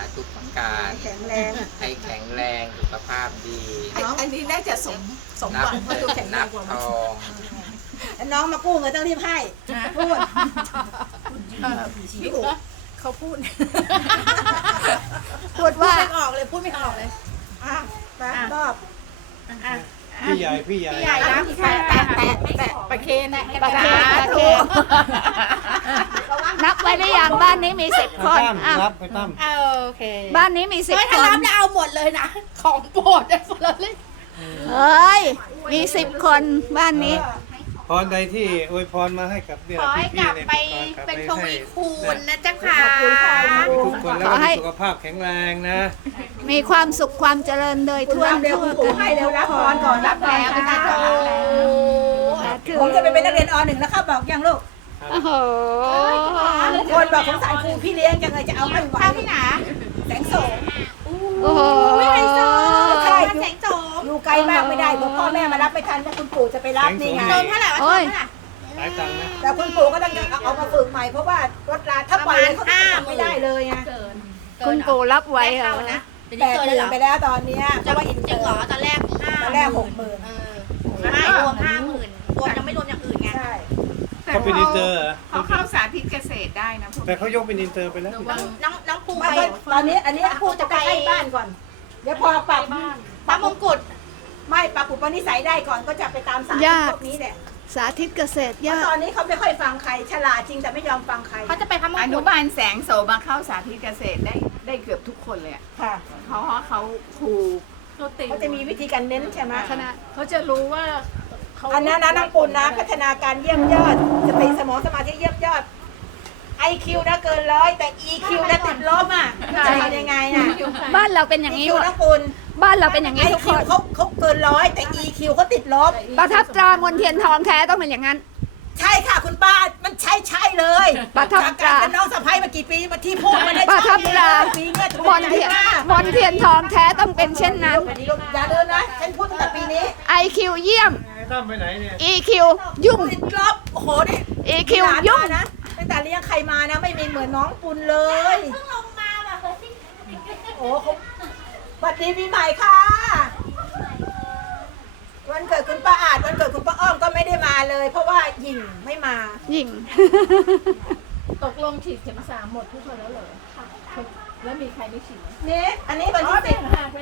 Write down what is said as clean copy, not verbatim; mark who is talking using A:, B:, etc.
A: ทุกประการ
B: แข็งแรง
A: ให้แข็งแรงสุขภาพดี
C: อันนี้น่าจะสมหวังเพราะตัวแข็งแร
A: นั
C: ง
A: บ
C: กว่า
A: ทอง
B: น้องมากู้เงินต้องรีบให้พูด
C: พี่อุ๋เขาพูด
B: พูดว่า
C: ไม่ออกเลยพูดไม่ออกเลย
B: อ่ะแป๊บรอบ
D: พี่ใหญ่พี่ใหญ่
C: ใหญ่นะแปะประเคนนะ
E: ประเคนประเคนนับไว้หรือยังบ้านนี้มี10 คน
D: ตั้ม
E: อ่ะ
D: รับไปตั้ม
C: โอเค
E: บ้านนี้มี
C: เฮ้ย
E: 10 ค
C: ถ้าน รับแล้วเอาหมดเลยนะ ของโปรดเนี่ยหมดเลย
E: เฮ้ยมี10 คนบ้านนี้
D: พรใดที่อวยพรมาให้กับเนี่ย
C: ขอให้
D: พี่
C: กลับ
D: ๆเนี่ย
C: ไป
D: กลับ
C: เป็น
D: ไป
C: ทวี
D: ให้
C: คูณนะจ๊ะค่ะ
D: ทุกคนแล้ว
E: ขอ
D: ก็
E: ให้
D: มีสุขภาพแข็งแรงนะ
E: มีความสุขความเจริญโดย
B: คุณ
E: ทั่ว
B: รับเร็วคุณปู่ให้เร็วรับพรก่อนรับพร
C: แล้ว
B: ค่ะ
C: โอ้
B: ผมจะไปเป็นนักเรียนอ .1 แล้วครับบอกยังลูก
E: โอ้โห
B: คนบอกสงสารครูพี่เลี้ยงจังเลยจะเอาไม่ไหว
C: ข้าวที่ไหน
B: แสงโสม
E: โอ้โห
C: ไฮโซ
B: ใช่
C: แสงโสม
B: อยู่ไกลมากไม่ได้เพราะพ่อแม่มารับไม่ทันเพราะคุณปู่จะไปรับนี่ไง
C: โดนเท่าไหร่วะโดนเท่าไหร่
D: หลายตังค์นะ
B: แต่คุณปู่ก็ต้องเอามาฝึกใหม่เพราะว่ารถราถ้าปล่อยเลยเขาจะจับไม่ได้เลยไง
E: คุณปู่รับไว้เหรอ
C: นะเป็น
B: แป
C: ที่
B: ด
C: เกิน
B: ห
C: เลยเหรอ
B: มื่นไปแล้วตอนเนี้ยเพ
C: จะ
B: ราะว่า
C: จ
B: อินเต
C: ริ
B: อง
C: เหรอ
B: ร์
C: ตอนแรก
B: ตอนแรก60,000
C: ไม่รวม50,000รวมยังไม่รวมอย่างอื่นไง
B: ใช่
D: เขาเป็นอินเตอร์เหรอ
F: เขาเข้าสาธิตเกษตรได้นะพวก
D: แต่เขายกเป็นอินเตอร์ไปแล้ว
C: น้องปูไป
B: ไม่ตอนนี้อันนี้ครูจะไปให้บ้านก่อน เดี๋ยวพอปรับ
C: พระมงกุฎ
B: ไม่ปรับอุปนิสัยได้ก่อนก็จะไปตามสายพวกนี้แหละ
E: สาธิตเกษตร
B: เพราะ
E: ยาก
B: ตอนนี้เขาไม่ค่อยฟังใครฉลาดจริงแต่ไม่ยอมฟังใคร
C: เขาจะไปพระมง
F: อนุ
C: กุฎ
F: บาลแสงโสมาเข้าสาธิตเกษตรได้เกือบทุกคนเลยอะ
B: ค่ะ
F: เพราะว่าเขาครู
B: เขาจะมีวิธีการเน้นใช่ไหม
E: คณะ
F: เขาจะรู้ว่าเขา
B: อันนั้นนะน้องปุณนะพัฒนาการเยี่ยมยอด จะเป็นสมองสมาธิเยี่ยมยอด IQ นะเกิน100แต่ EQ นะติดลบอ่ะจะทำยังไงอ่ะ
E: บ้านเราเป็นอย่างนี้
B: EQ น้องปุณ
E: บ้านเราเป็นอย่างนี้ทุก
B: IQ
E: คน
B: เขาเกิน100แต่ EQ เขาติดลบ
E: ประทับตรามนเทียนทองแท้ต้องเป็นอย่างนั้น
B: ใช่ค่ะคุณป้ามันใช่เลย
E: ประทับตรา
B: กเป็นน้องสะพ้ายมากี่ปีมาที่พูดมาได้
E: ประทับตรา
B: ปีเนี่ย
E: มนเทียนมนเทียนทองแท้ต้องเป็นเช่นนั้น
B: อย่าลืมนะฉันพูดตั้งแต่ปีนี้
E: IQ เยี่ยม
D: ตั้มไปไหนเนี่ย
E: EQ ยุ่ง
B: ติดลบโอ้โหนี่
E: EQ
B: หลาน
E: ยุ่ง
B: มานะตั้งแต่เลี้ยงใครมานะไม่มีเหมือนน้องปุณเลย
C: เพิ่งลงมาว่ะเฮ้ย
B: โอ้เขาบัดดีปีใหม่ค่ะ วันเกิดคุณป้าอาจวันเกิดคุณป้าอ้อมก็ไม่ได้มาเลย เพราะว่าหญิงไม่มา
E: ยิ่ง
F: ตกลงฉีดเข็ม3หมดทุกคนแล้วเหรอค่ะแล้วมีใครไม่ฉีด
B: นี่อันนี้วันที่10